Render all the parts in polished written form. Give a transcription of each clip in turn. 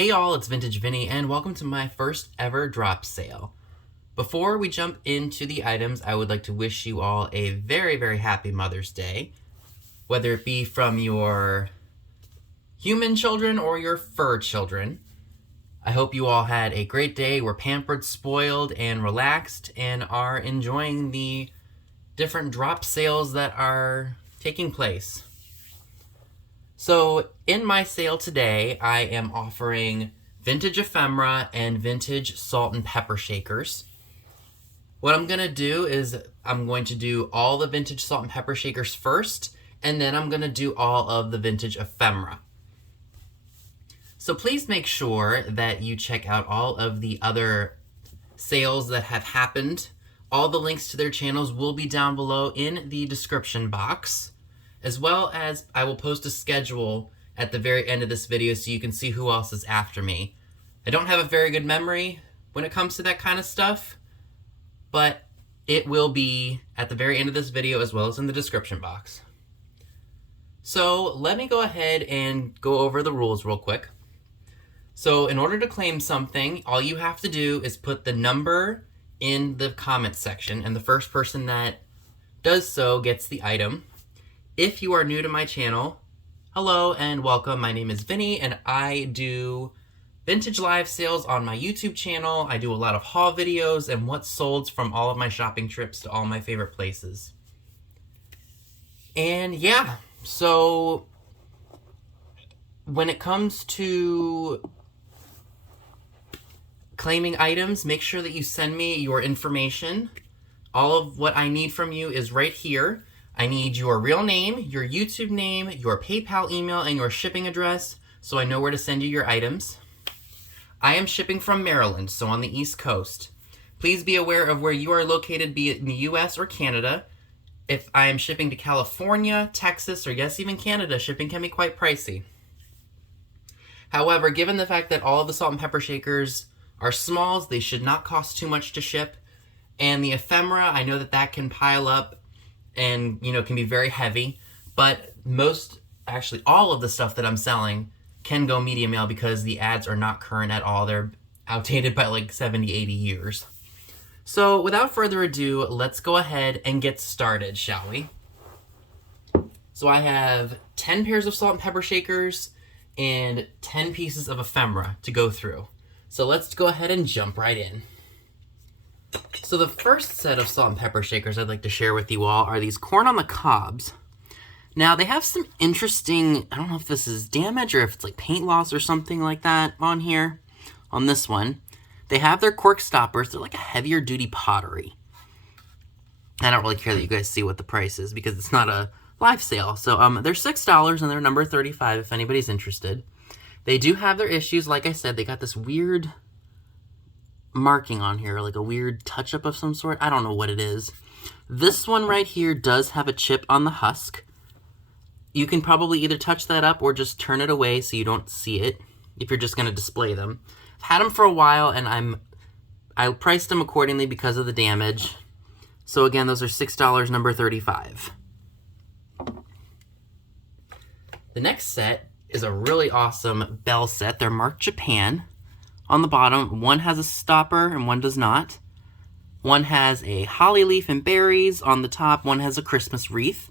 Hey y'all, it's Vintage Vinny, and welcome to my first ever drop sale. Before we jump into the items, I would like to wish you all a very, very happy Mother's Day. Whether it be from your human children or your fur children. I hope you all had a great day, were pampered, spoiled, and relaxed, and are enjoying the different drop sales that are taking place. So, in my sale today, I am offering vintage ephemera and vintage salt and pepper shakers. What I'm going to do is I'm going to do all the vintage salt and pepper shakers first, and then I'm going to do all of the vintage ephemera. So please make sure that you check out all of the other sales that have happened. All the links to their channels will be down below in the description box, as well as I will post a schedule at the very end of this video so you can see who else is after me. I don't have a very good memory when it comes to that kind of stuff, but it will be at the very end of this video as well as in the description box. So let me go ahead and go over the rules real quick. So in order to claim something, all you have to do is put the number in the comment section, and the first person that does so gets the item. If you are new to my channel, hello and welcome. My name is Vinny, and I do vintage live sales on my YouTube channel. I do a lot of haul videos and what's sold from all of my shopping trips to all my favorite places. And yeah, so when it comes to claiming items, make sure that you send me your information. All of what I need from you is right here. I need your real name, your YouTube name, your PayPal email, and your shipping address so I know where to send you your items. I am shipping from Maryland, so on the East Coast. Please be aware of where you are located, be it in the US or Canada. If I am shipping to California, Texas, or yes, even Canada, shipping can be quite pricey. However, given the fact that all of the salt and pepper shakers are smalls, they should not cost too much to ship. And the ephemera, I know that that can pile up and, can be very heavy, but actually all of the stuff that I'm selling can go medium mail because the ads are not current at all. They're outdated by like 70, 80 years. So without further ado, let's go ahead and get started, shall we? So I have 10 pairs of salt and pepper shakers and 10 pieces of ephemera to go through. So let's go ahead and jump right in. So the first set of salt and pepper shakers I'd like to share with you all are these corn on the cobs. Now they have some interesting, I don't know if this is damage or if it's like paint loss or something like that on here. On this one, they have their Quark Stoppers. They're like a heavier duty pottery. I don't really care that you guys see what the price is because it's not a live sale. So they're $6 and they're number 35 if anybody's interested. They do have their issues. Like I said, they got this weird marking on here, like a weird touch-up of some sort. I don't know what it is. This one right here does have a chip on the husk. You can probably either touch that up or just turn it away so you don't see it if you're just going to display them. I've had them for a while and I priced them accordingly because of the damage. So again, those are $6, number 35. The next set is a really awesome bell set. They're marked Japan. On the bottom, one has a stopper and one does not. One has a holly leaf and berries. On the top, one has a Christmas wreath.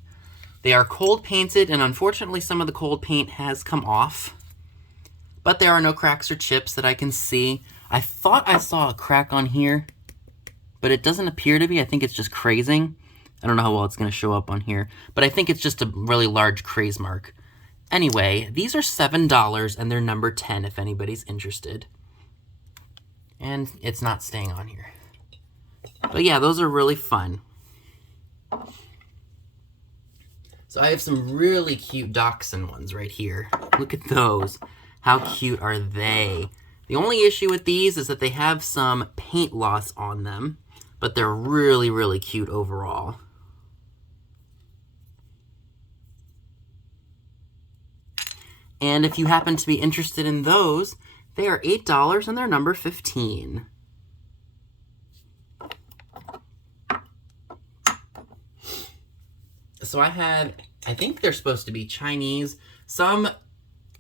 They are cold painted, and unfortunately some of the cold paint has come off. But there are no cracks or chips that I can see. I thought I saw a crack on here, but it doesn't appear to be. I think it's just crazing. I don't know how well it's going to show up on here, but I think it's just a really large craze mark. Anyway, these are $7, and they're number 10 if anybody's interested. And it's not staying on here. But yeah, those are really fun. So I have some really cute dachshund ones right here. Look at those. How cute are they? The only issue with these is that they have some paint loss on them, but they're really, really cute overall. And if you happen to be interested in those, they are $8 and they're number 15. So I think they're supposed to be Chinese. Some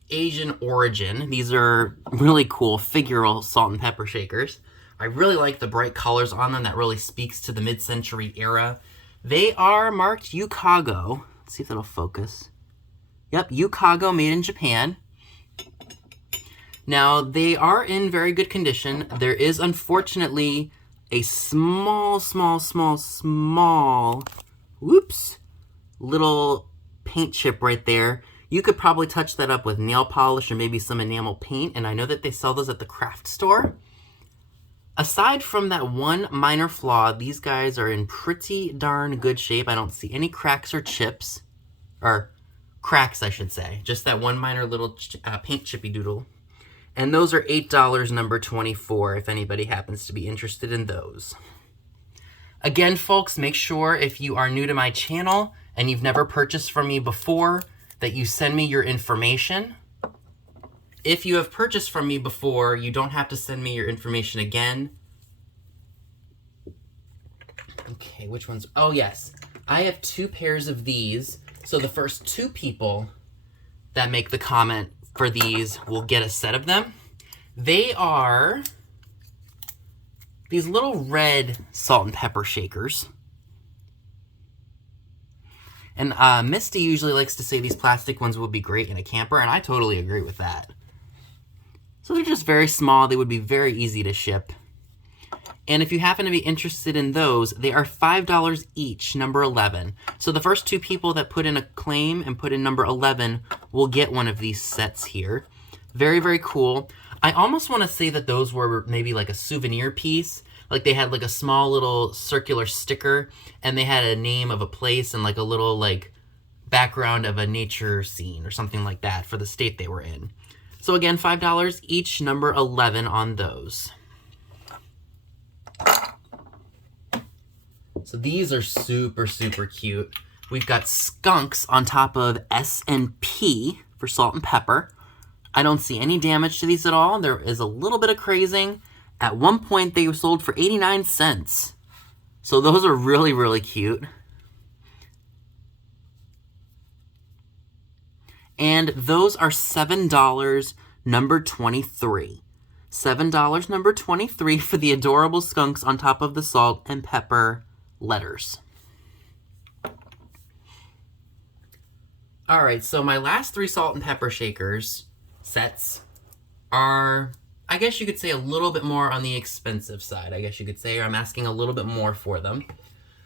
Asian origin. These are really cool figural salt and pepper shakers. I really like the bright colors on them. That really speaks to the mid-century era. They are marked Yukago. Let's see if that'll focus. Yep, Yukago, made in Japan. Now, they are in very good condition. There is, unfortunately, a small, whoops, little paint chip right there. You could probably touch that up with nail polish or maybe some enamel paint, and I know that they sell those at the craft store. Aside from that one minor flaw, these guys are in pretty darn good shape. I don't see any cracks or chips, or cracks, I should say. Just that one minor little paint chippy doodle. And those are $8, number 24, if anybody happens to be interested in those. Again, folks, make sure if you are new to my channel and you've never purchased from me before, that you send me your information. If you have purchased from me before, you don't have to send me your information again. Okay, which ones? Oh, yes. I have 2 pairs of these. So the first 2 people that make the comment for these will get a set of them. They are these little red salt and pepper shakers. And Misty usually likes to say these plastic ones would be great in a camper, and I totally agree with that. So they're just very small. They would be very easy to ship. And if you happen to be interested in those, they are $5 each, number 11. So the first 2 people that put in a claim and put in number 11 will get one of these sets here. Very, very cool. I almost want to say that those were maybe like a souvenir piece. Like they had like a small little circular sticker and they had a name of a place and like a little like background of a nature scene or something like that for the state they were in. So again, $5 each, number 11 on those. So these are super, super cute. We've got skunks on top of S&P for salt and pepper. I don't see any damage to these at all. There is a little bit of crazing. At one point, they were sold for 89 cents. So those are really, really cute. And those are $7, number 23. $7, number 23 for the adorable skunks on top of the salt and pepper letters. Alright, so my last 3 salt and pepper shakers sets are, I guess you could say, a little bit more on the expensive side. I guess you could say, or I'm asking a little bit more for them.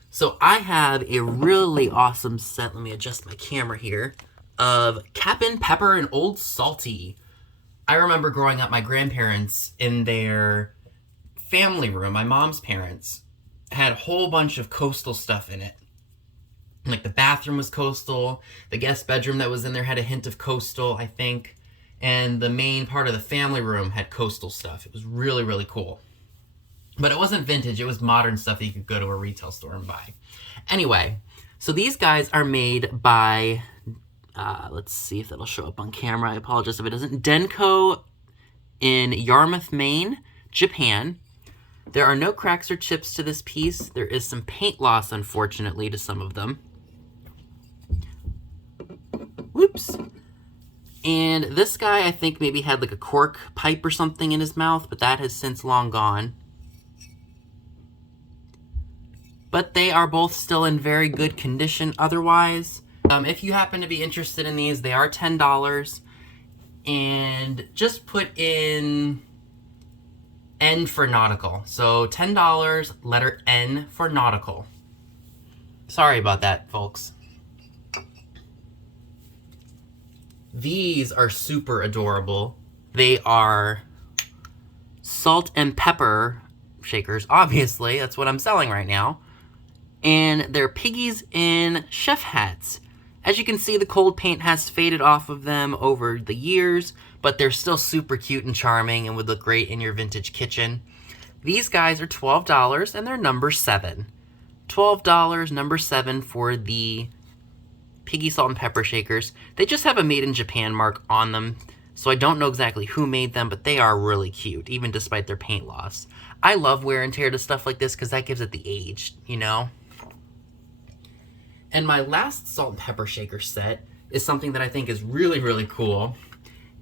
So I have a really awesome set, let me adjust my camera here, of Cap'n Pepper and Old Salty. I remember growing up, my grandparents in their family room, my mom's parents, had a whole bunch of coastal stuff in it. Like the bathroom was coastal, the guest bedroom that was in there had a hint of coastal, I think, and the main part of the family room had coastal stuff. It was really, really cool. But it wasn't vintage, it was modern stuff that you could go to a retail store and buy. Anyway, so these guys are made by, let's see if that'll show up on camera. I apologize if it doesn't. Denko in Yarmouth, Maine, Japan. There are no cracks or chips to this piece. There is some paint loss, unfortunately, to some of them. Whoops. And this guy, I think, maybe had like a cork pipe or something in his mouth, but that has since long gone. But they are both still in very good condition otherwise. If you happen to be interested in these, they are $10. And just put in N for nautical. So $10, letter N for nautical. Sorry about that, folks. These are super adorable. They are salt and pepper shakers, obviously. That's what I'm selling right now. And they're piggies in chef hats. As you can see, the cold paint has faded off of them over the years, but they're still super cute and charming and would look great in your vintage kitchen. These guys are $12, and they're number 7. $12, number 7 for the Piggy salt and pepper shakers. They just have a made in Japan mark on them, so I don't know exactly who made them, but they are really cute, even despite their paint loss. I love wear and tear to stuff like this because that gives it the age, you know? And my last salt and pepper shaker set is something that I think is really, really cool.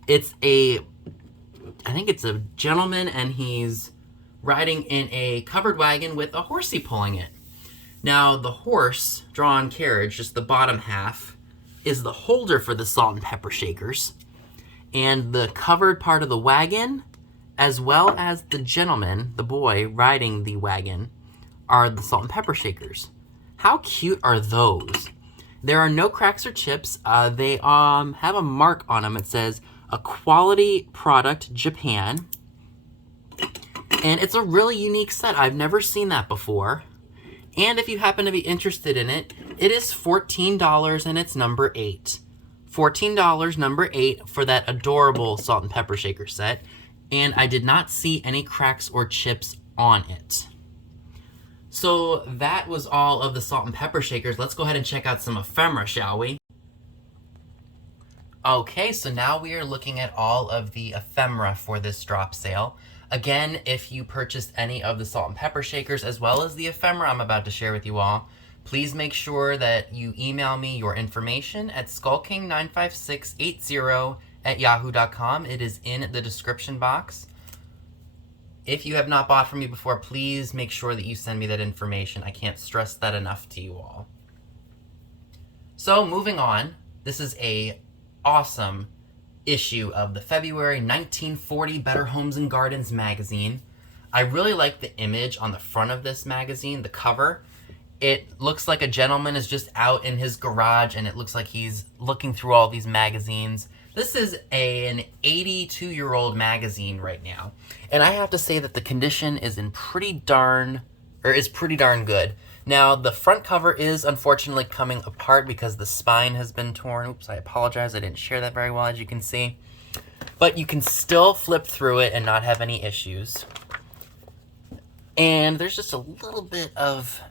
I think it's a gentleman, and he's riding in a covered wagon with a horsey pulling it. Now, the horse-drawn carriage, just the bottom half, is the holder for the salt and pepper shakers. And the covered part of the wagon, as well as the gentleman, the boy riding the wagon, are the salt and pepper shakers. How cute are those? There are no cracks or chips. They have a mark on them. It says, "A quality product, Japan." And it's a really unique set. I've never seen that before. And if you happen to be interested in it, it is $14 and it's number 8. $14, number 8, for that adorable salt and pepper shaker set. And I did not see any cracks or chips on it. So that was all of the salt and pepper shakers. Let's go ahead and check out some ephemera, shall we? Okay, so now we are looking at all of the ephemera for this drop sale. Again, if you purchased any of the salt and pepper shakers as well as the ephemera I'm about to share with you all, please make sure that you email me your information at skullking95680@yahoo.com. It is in the description box. If you have not bought from me before, please make sure that you send me that information. I can't stress that enough to you all. So moving on, this is a awesome issue of the February 1940 Better Homes and Gardens magazine. I really like the image on the front of this magazine, the cover. It looks like a gentleman is just out in his garage, and it looks like he's looking through all these magazines. This is an 82-year-old magazine right now, and I have to say that the condition is pretty darn good. Now, the front cover is unfortunately coming apart because the spine has been torn. Oops, I apologize. I didn't share that very well, as you can see. But you can still flip through it and not have any issues. And there's just a little bit of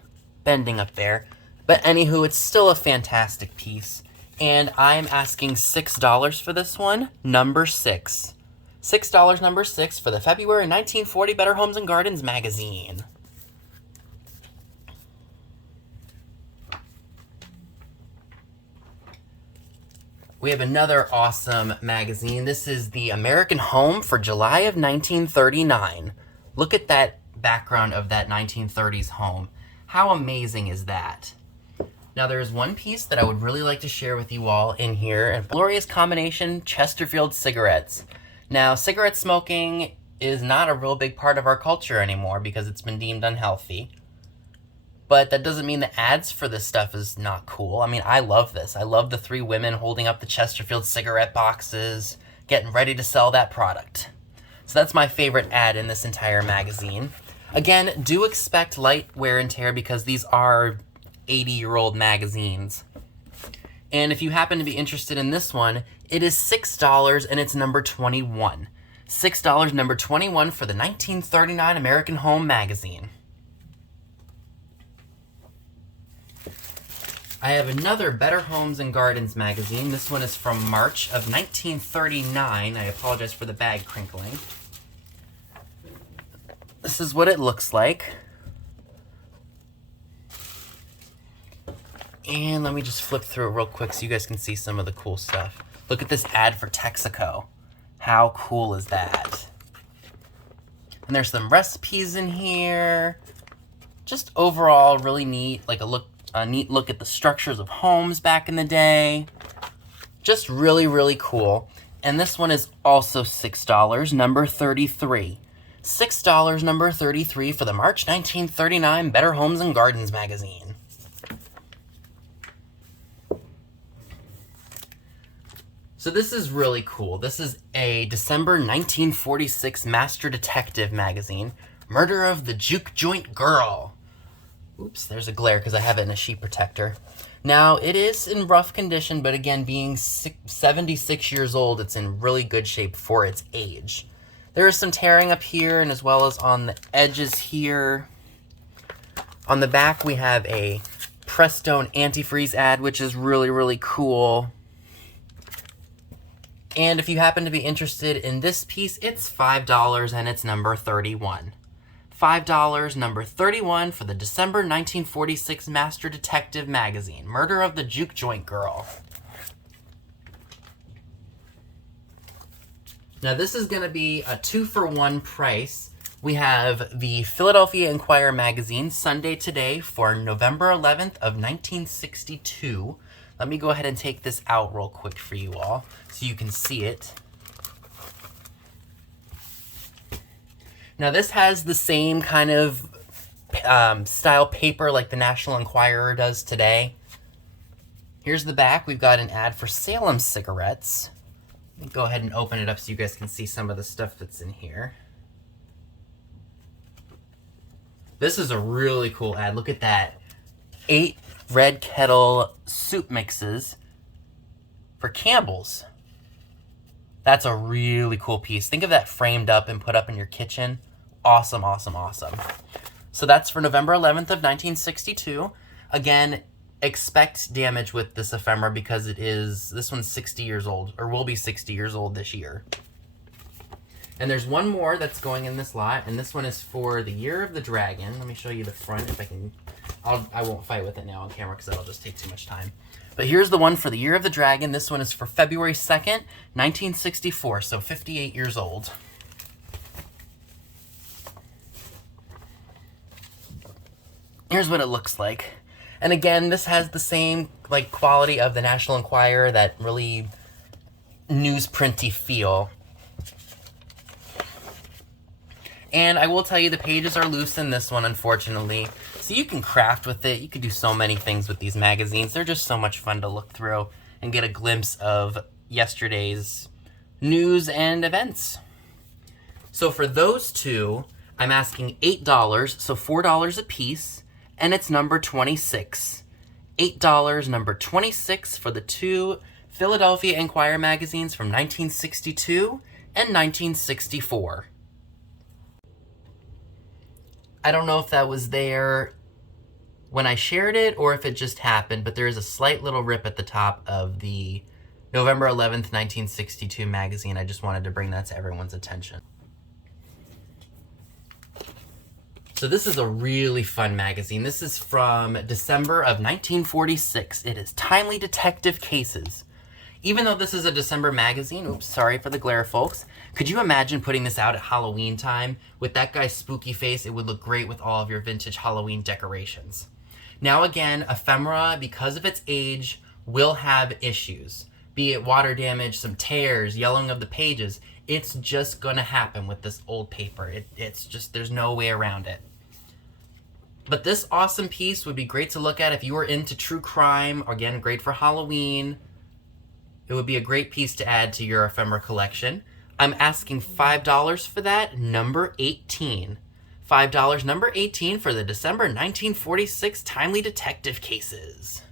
bending up there. But anywho, it's still a fantastic piece. And I'm asking $6 for this one, number 6. $6, number 6, for the February 1940 Better Homes and Gardens magazine. We have another awesome magazine. This is the American Home for July of 1939. Look at that background of that 1930s home. How amazing is that? Now, there's one piece that I would really like to share with you all in here, and glorious combination, Chesterfield Cigarettes. Now, cigarette smoking is not a real big part of our culture anymore because it's been deemed unhealthy. But that doesn't mean the ads for this stuff is not cool. I mean, I love this. I love the 3 women holding up the Chesterfield cigarette boxes, getting ready to sell that product. So that's my favorite ad in this entire magazine. Again, do expect light wear and tear because these are 80-year-old magazines. And if you happen to be interested in this one, it is $6 and it's number 21. $6, number 21 for the 1939 American Home magazine. I have another Better Homes and Gardens magazine. This one is from March of 1939. I apologize for the bag crinkling. This is what it looks like. And let me just flip through it real quick so you guys can see some of the cool stuff. Look at this ad for Texaco. How cool is that? And there's some recipes in here. Just overall really neat, like a neat look at the structures of homes back in the day. Just really, really cool. And this one is also $6, number 33. $6, number 33 for the March 1939 Better Homes and Gardens magazine. So this is really cool. This is a December 1946 Master Detective magazine, Murder of the Juke Joint Girl. Oops, there's a glare because I have it in a sheet protector. Now, it is in rough condition, but again, being 76 years old, it's in really good shape for its age. There is some tearing up here and as well as on the edges here. On the back, we have a Prestone antifreeze ad, which is really, really cool. And if you happen to be interested in this piece, it's $5 and it's number 31. $5, number 31 for the December 1946 Master Detective magazine, Murder of the Juke Joint Girl. Now this is going to be a 2-for-1 price. We have the Philadelphia Inquirer magazine, Sunday Today, for November 11th of 1962. Let me go ahead and take this out real quick for you all so you can see it. Now this has the same kind of style paper like the National Enquirer does today. Here's the back. We've got an ad for Salem Cigarettes. Let me go ahead and open it up so you guys can see some of the stuff that's in here. This is a really cool ad. Look at that. 8 Red Kettle soup mixes for Campbell's. That's a really cool piece. Think of that framed up and put up in your kitchen. Awesome, awesome, awesome. So that's for November 11th of 1962. Again, expect damage with this ephemera because this one's 60 years old, or will be 60 years old this year. And there's one more that's going in this lot, and this one is for the Year of the Dragon. Let me show you the front if I can. I won't fight with it now on camera because that'll just take too much time. But here's the one for the Year of the Dragon. This one is for February 2nd, 1964, so 58 years old. Here's what it looks like. And again, this has the same quality of the National Enquirer, that really newsprinty feel. And I will tell you, the pages are loose in this one, unfortunately. So you can craft with it. You can do so many things with these magazines. They're just so much fun to look through and get a glimpse of yesterday's news and events. So for those two, I'm asking $8, so $4 a piece. And it's number 26. $8, number 26 for the 2 Philadelphia Inquirer magazines from 1962 and 1964. I don't know if that was there when I shared it or if it just happened, but there is a slight little rip at the top of the November 11th, 1962 magazine. I just wanted to bring that to everyone's attention. So this is a really fun magazine. This is from December of 1946. It is Timely Detective Cases. Even though this is a December magazine, oops, sorry for the glare, folks. Could you imagine putting this out at Halloween time? With that guy's spooky face, it would look great with all of your vintage Halloween decorations. Now again, ephemera, because of its age, will have issues. Be it water damage, some tears, yellowing of the pages. It's just gonna happen with this old paper. It's just, there's no way around it. But this awesome piece would be great to look at if you were into true crime. Again, great for Halloween. It would be a great piece to add to your ephemera collection. I'm asking $5 for that, number 18. $5, number 18 for the December 1946 Timely Detective Cases.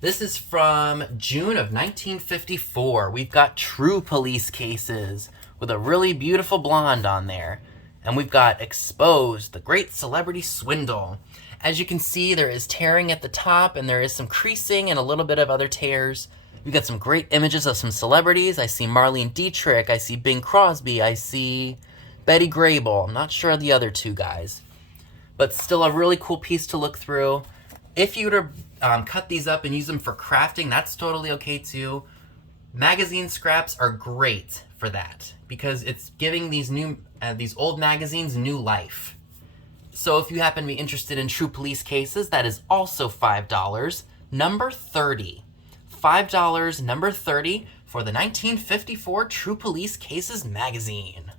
This is from June of 1954. We've got True Police Cases with a really beautiful blonde on there. And we've got Exposed, the Great Celebrity Swindle. As you can see, there is tearing at the top, and there is some creasing and a little bit of other tears. We've got some great images of some celebrities. I see Marlene Dietrich, I see Bing Crosby, I see Betty Grable. I'm not sure of the other two guys. But still a really cool piece to look through. If you were to cut these up and use them for crafting, that's totally okay too. Magazine scraps are great for that because it's giving these old magazines new life. So if you happen to be interested in True Police Cases, that is also $5, number 30. $5, number 30 for the 1954 True Police Cases magazine.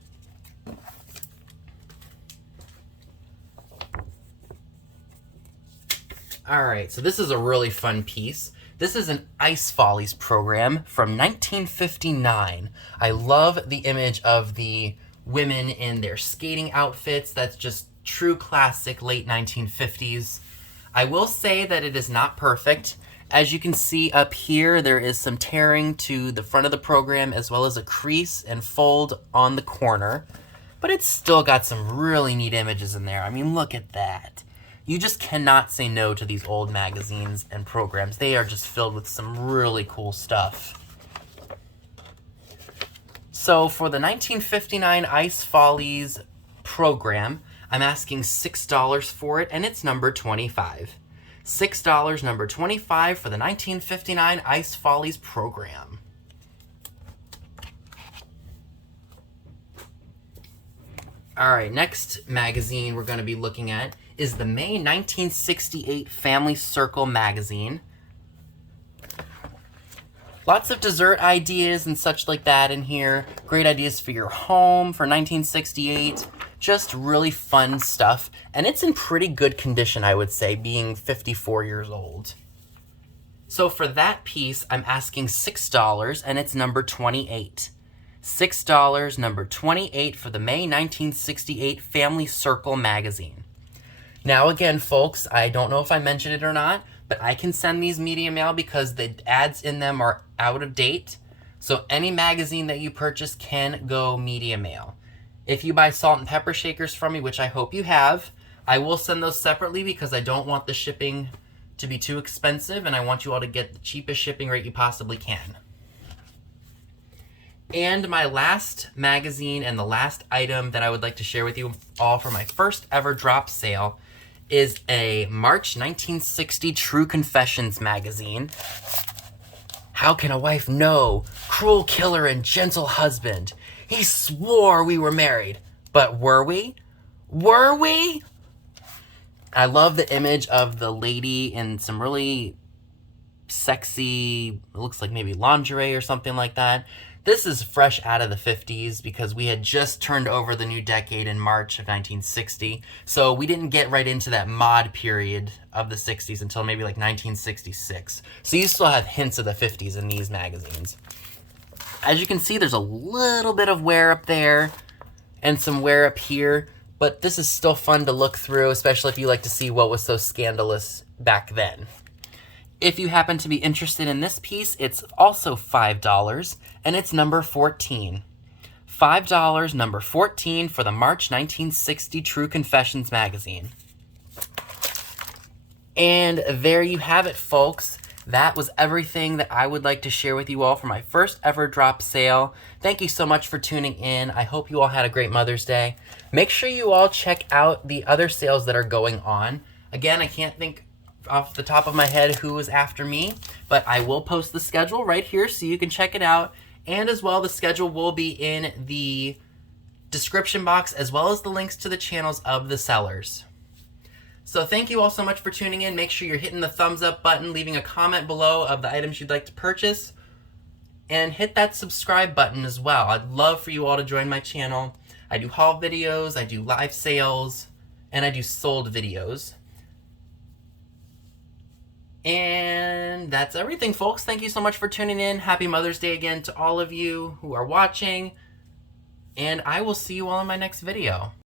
Alright, so this is a really fun piece. This is an Ice Follies program from 1959. I love the image of the women in their skating outfits. That's just true classic late 1950s. I will say that it is not perfect. As you can see up here, there is some tearing to the front of the program as well as a crease and fold on the corner. But it's still got some really neat images in there. I mean, look at that. You just cannot say no to these old magazines and programs. They are just filled with some really cool stuff. So for the 1959 Ice Follies program, I'm asking $6 for it, and it's number 25. $6, number 25 for the 1959 Ice Follies program. Alright, next magazine we're going to be looking at is the May 1968 Family Circle magazine. Lots of dessert ideas and such like that in here. Great ideas for your home for 1968. Just really fun stuff. And it's in pretty good condition, I would say, being 54 years old. So for that piece, I'm asking $6, and it's number 28. $6, number 28 for the May 1968 Family Circle magazine. Now again, folks, I don't know if I mentioned it or not, but I can send these media mail because the ads in them are out of date. So any magazine that you purchase can go media mail. If you buy salt and pepper shakers from me, which I hope you have, I will send those separately because I don't want the shipping to be too expensive and I want you all to get the cheapest shipping rate you possibly can. And my last magazine and the last item that I would like to share with you all for my first ever drop sale is a March 1960 True Confessions magazine. How can a wife know? Cruel killer and gentle husband. He swore we were married. But were we? Were we? I love the image of the lady in some really sexy, it looks like maybe lingerie or something like that. This is fresh out of the 50s because we had just turned over the new decade in March of 1960. So we didn't get right into that mod period of the 60s until maybe like 1966. So you still have hints of the 50s in these magazines. As you can see, there's a little bit of wear up there and some wear up here. But this is still fun to look through, especially if you like to see what was so scandalous back then. If you happen to be interested in this piece, it's also $5, and it's number 14. $5, number 14 for the March 1960 True Confessions magazine. And there you have it, folks. That was everything that I would like to share with you all for my first ever drop sale. Thank you so much for tuning in. I hope you all had a great Mother's Day. Make sure you all check out the other sales that are going on. Again, I can't think off the top of my head who was after me, but I will post the schedule right here so you can check it out. And as well, the schedule will be in the description box as well as the links to the channels of the sellers. So thank you all so much for tuning in. Make sure you're hitting the thumbs up button, leaving a comment below of the items you'd like to purchase, and hit that subscribe button as well. I'd love for you all to join my channel. I do haul videos, I do live sales, and I do sold videos. And that's everything, folks. Thank you so much for tuning in. Happy Mother's Day again to all of you who are watching. And I will see you all in my next video.